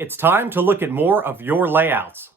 It's time to look at more of your layouts.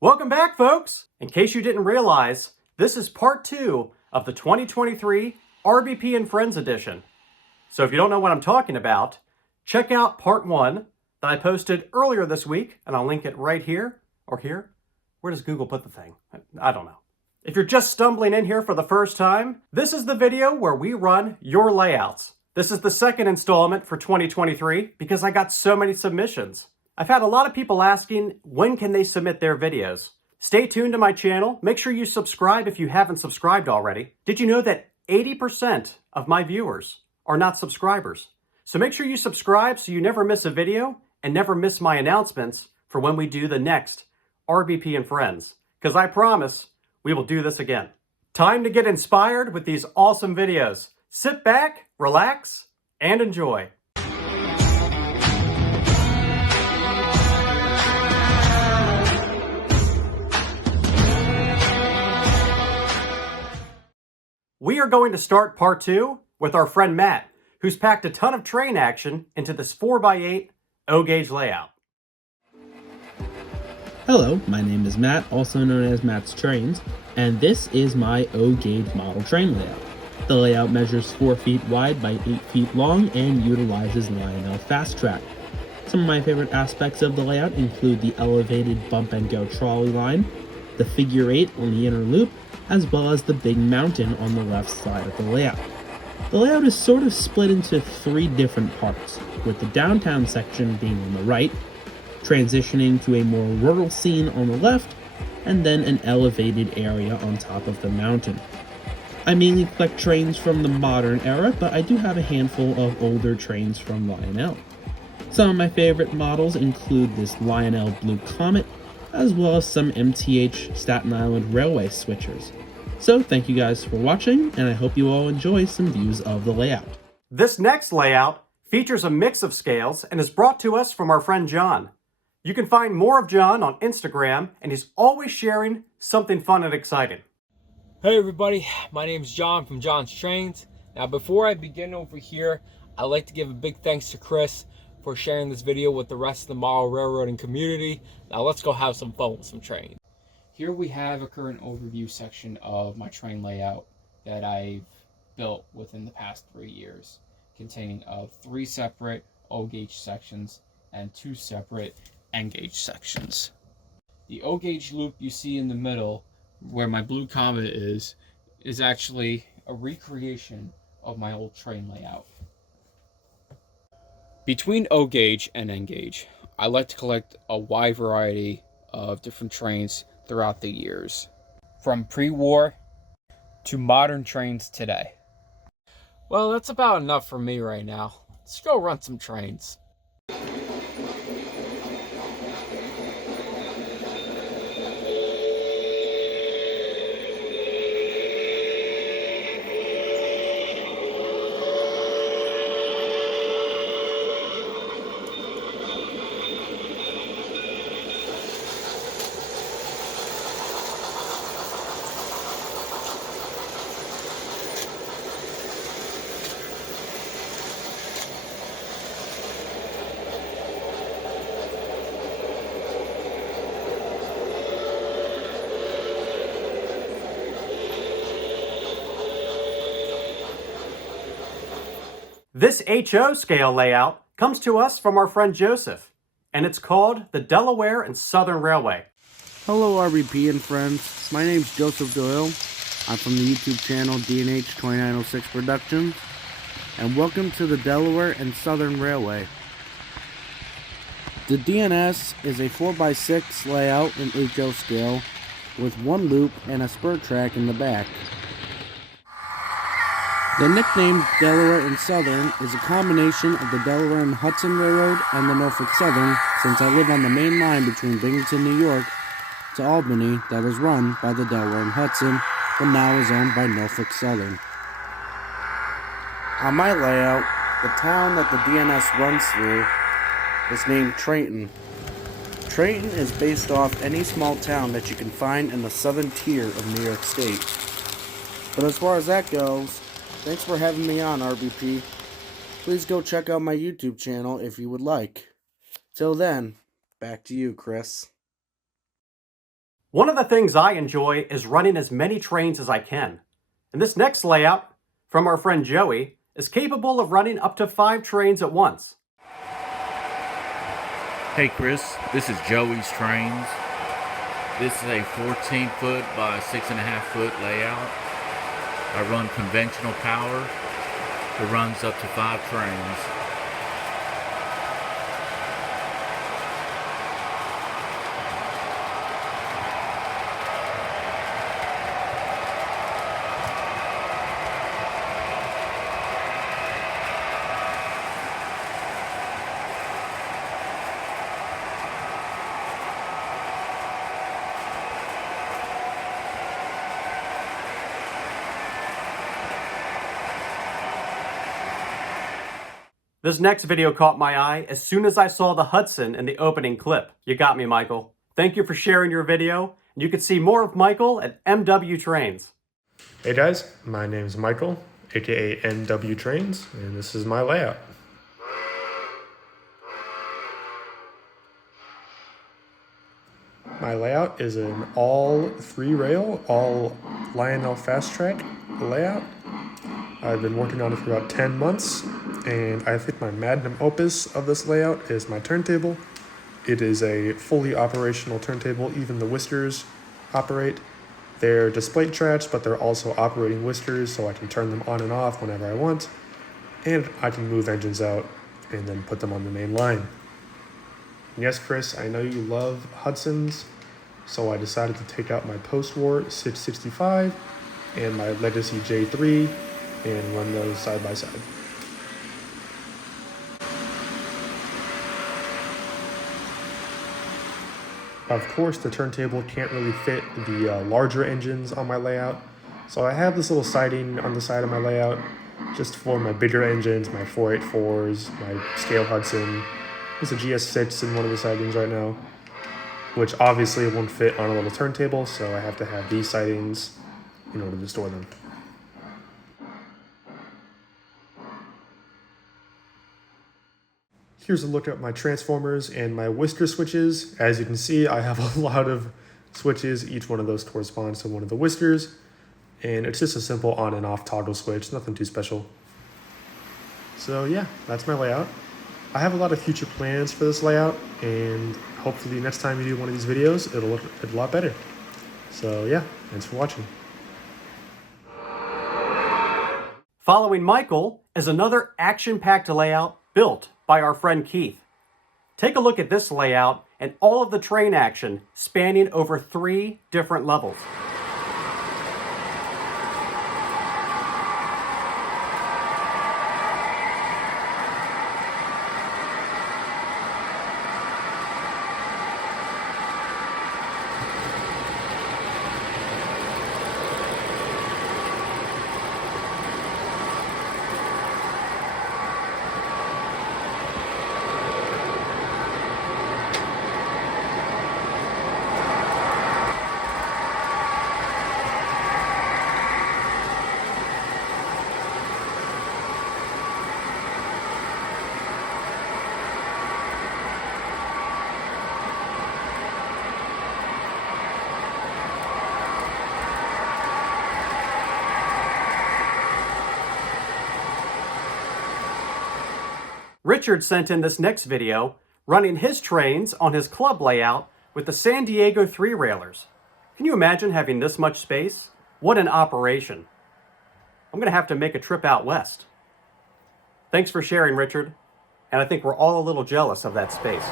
Welcome back, folks! In case you didn't realize, this is part 2 of the 2023 RBP and Friends edition. So if you don't know what I'm talking about, check out part 1 that I posted earlier this week, and I'll link it right here or here. Where does Google put the thing? I don't know. If you're just stumbling in here for the first time, this is the video where we run your layouts. This is the second installment for 2023 because I got so many submissions. I've had a lot of people asking, when can they submit their videos? Stay tuned to my channel. Make sure you subscribe if you haven't subscribed already. Did you know that 80% of my viewers are not subscribers? So make sure you subscribe so you never miss a video and never miss my announcements for when we do the next RBP and Friends. Because I promise we will do this again. Time to get inspired with these awesome videos. Sit back, relax, and enjoy. We are going to start part 2 with our friend Matt, who's packed a ton of train action into this 4x8 O-gauge layout. Hello, my name is Matt, also known as Matt's Trains, and this is my O-gauge model train layout. The layout measures 4 feet wide by 8 feet long and utilizes Lionel Fast Track. Some of my favorite aspects of the layout include the elevated bump and go trolley line, the figure 8 on the inner loop, as well as the big mountain on the left side of the layout. The layout is sort of split into 3 different parts, with the downtown section being on the right, transitioning to a more rural scene on the left, and then an elevated area on top of the mountain. I mainly collect trains from the modern era, but I do have a handful of older trains from Lionel. Some of my favorite models include this Lionel Blue Comet, as well as some MTH Staten Island Railway switchers. So thank you guys for watching, and I hope you all enjoy some views of the layout. This next layout features a mix of scales and is brought to us from our friend John. You can find more of John on Instagram, and he's always sharing something fun and exciting. Hey everybody, my name is John from John's Trains. Now before I begin over here, I'd like to give a big thanks to Chris for sharing this video with the rest of the model railroading community. Now let's go have some fun with some trains. Here we have a current overview section of my train layout that I've built within the past 3 years, containing of 3 separate O-gauge sections and 2 separate N-gauge sections. The O-gauge loop you see in the middle, where my Blue Comet is actually a recreation of my old train layout. Between O-gauge and N-gauge, I like to collect a wide variety of different trains throughout the years, from pre-war to modern trains today. Well, that's about enough for me right now. Let's go run some trains. This HO scale layout comes to us from our friend Joseph, and it's called the Delaware and Southern Railway. Hello RBP and Friends, my name's Joseph Doyle. I'm from the YouTube channel D&H 2906 Productions, and welcome to the Delaware and Southern Railway. The DNS is a 4x6 layout in HO scale with one loop and a spur track in the back. The nickname Delaware and Southern is a combination of the Delaware and Hudson Railroad and the Norfolk Southern, since I live on the main line between Binghamton, New York to Albany that was run by the Delaware and Hudson, but now is owned by Norfolk Southern. On my layout, the town that the DNS runs through is named Trenton. Trenton is based off any small town that you can find in the southern tier of New York State. But as far as that goes, thanks for having me on, RBP. Please go check out my YouTube channel if you would like. Till then, back to you, Chris. One of the things I enjoy is running as many trains as I can. And this next layout, from our friend Joey, is capable of running up to 5 trains at once. Hey Chris, this is Joey's Trains. This is a 14-foot by 6.5-foot layout. I run conventional power. It runs up to 5 trains. This next video caught my eye as soon as I saw the Hudson in the opening clip. You got me, Michael. Thank you for sharing your video. You can see more of Michael at MW Trains. Hey guys, my name is Michael, aka MW Trains, and this is my layout. My layout is an all 3-rail, all Lionel fast track layout. I've been working on it for about 10 months, and I think my magnum opus of this layout is my turntable. It is a fully operational turntable. Even the whiskers operate. They're display tracks, but they're also operating whiskers, so I can turn them on and off whenever I want, and I can move engines out and then put them on the main line. And yes, Chris, I know you love Hudsons, so I decided to take out my post-war 665 and my legacy J3 and run those side by side. Of course, the turntable can't really fit the larger engines on my layout, so I have this little siding on the side of my layout just for my bigger engines, my 484s, my scale Hudson. There's a GS6 in one of the sidings right now, which obviously won't fit on a little turntable, so I have to have these sidings in order to store them. Here's a look at my transformers and my whisker switches. As you can see, I have a lot of switches. Each one of those corresponds to one of the whiskers. And it's just a simple on and off toggle switch, nothing too special. So yeah, that's my layout. I have a lot of future plans for this layout, and hopefully next time you do one of these videos, it'll look a lot better. So yeah, thanks for watching. Following Michael is another action-packed layout built by our friend Keith. Take a look at this layout and all of the train action spanning over 3 different levels. Richard sent in this next video running his trains on his club layout with the San Diego three-railers. Can you imagine having this much space? What an operation. I'm going to have to make a trip out west. Thanks for sharing, Richard. And I think we're all a little jealous of that space.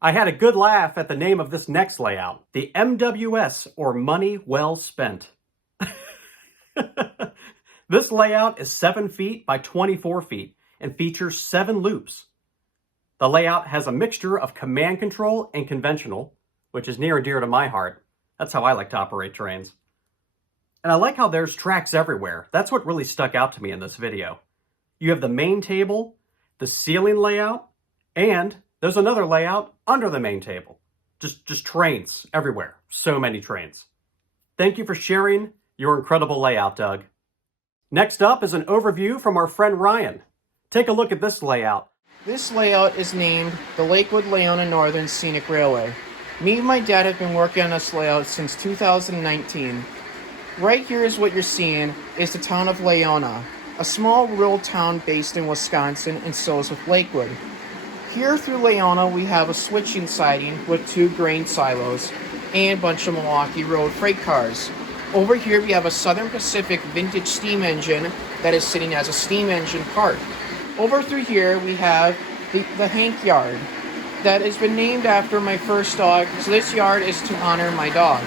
I had a good laugh at the name of this next layout, the MWS, or Money Well Spent. This layout is 7 feet by 24 feet and features 7 loops. The layout has a mixture of command control and conventional, which is near and dear to my heart. That's how I like to operate trains. And I like how there's tracks everywhere. That's what really stuck out to me in this video. You have the main table, the ceiling layout, and there's another layout under the main table. Just trains everywhere. So many trains. Thank you for sharing your incredible layout, Doug. Next up is an overview from our friend Ryan. Take a look at this layout. This layout is named the Lakewood-Leona Northern Scenic Railway. Me and my dad have been working on this layout since 2019. Right here is what you're seeing is the town of Leona, a small rural town based in Wisconsin, and so is with Lakewood. Here through Leona, we have a switching siding with 2 grain silos and a bunch of Milwaukee Road freight cars. Over here, we have a Southern Pacific vintage steam engine that is sitting as a steam engine park. Over through here, we have the Hank Yard that has been named after my first dog, so this yard is to honor my dog.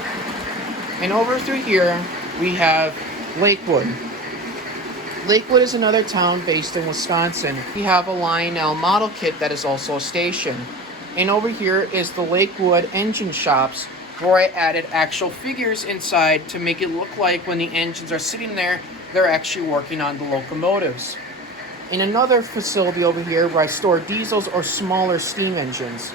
And over through here, we have Lakewood. Lakewood is another town based in Wisconsin. We have a Lionel model kit that is also a station. And over here is the Lakewood engine shops, where I added actual figures inside to make it look like when the engines are sitting there, they're actually working on the locomotives. In another facility over here where I store diesels or smaller steam engines.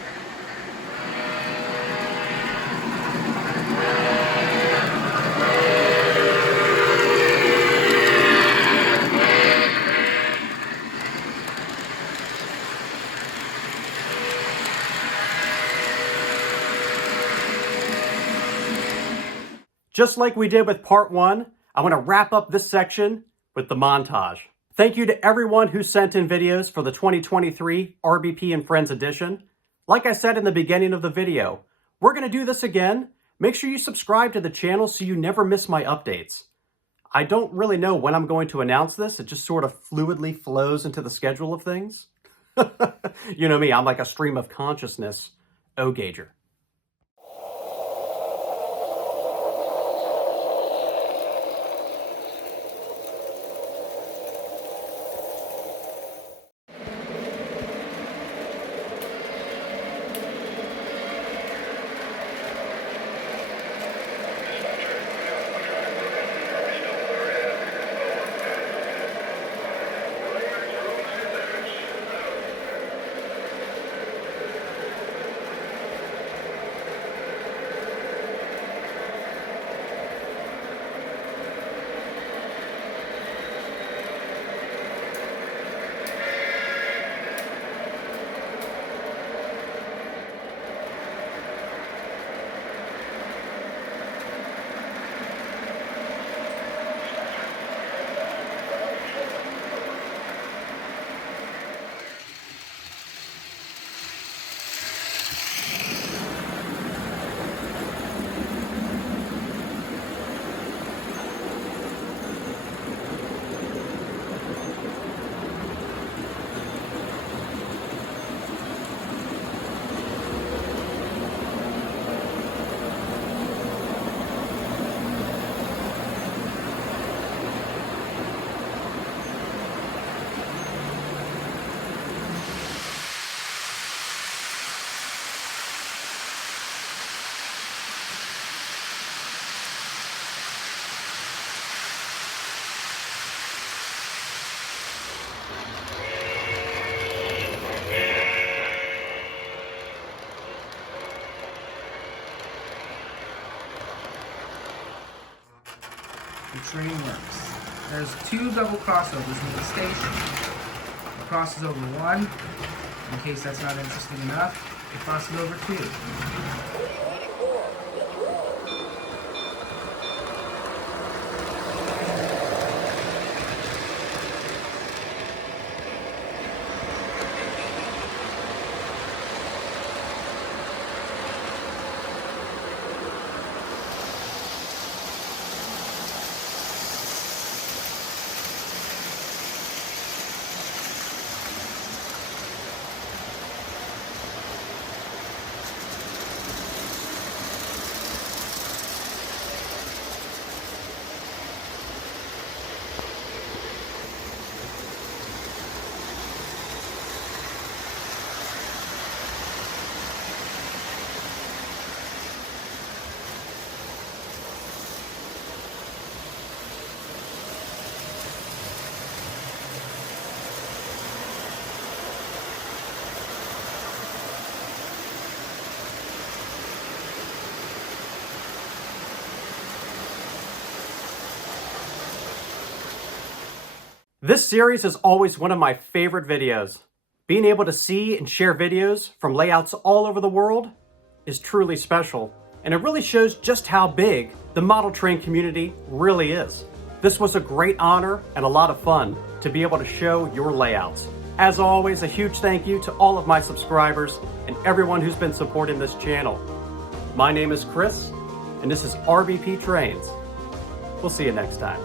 Just like we did with part 1, I want to wrap up this section with the montage. Thank you to everyone who sent in videos for the 2023 RBP and Friends edition. Like I said in the beginning of the video, we're going to do this again. Make sure you subscribe to the channel so you never miss my updates. I don't really know when I'm going to announce this. It just sort of fluidly flows into the schedule of things. You know me, I'm like a stream of consciousness O-gauger. train works. There's 2 double crossovers in the station. It crosses over 1, in case that's not interesting enough. It crosses over 2. This series is always one of my favorite videos. Being able to see and share videos from layouts all over the world is truly special, and it really shows just how big the model train community really is. This was a great honor and a lot of fun to be able to show your layouts. As always, a huge thank you to all of my subscribers and everyone who's been supporting this channel. My name is Chris, and this is RBP Trains. We'll see you next time.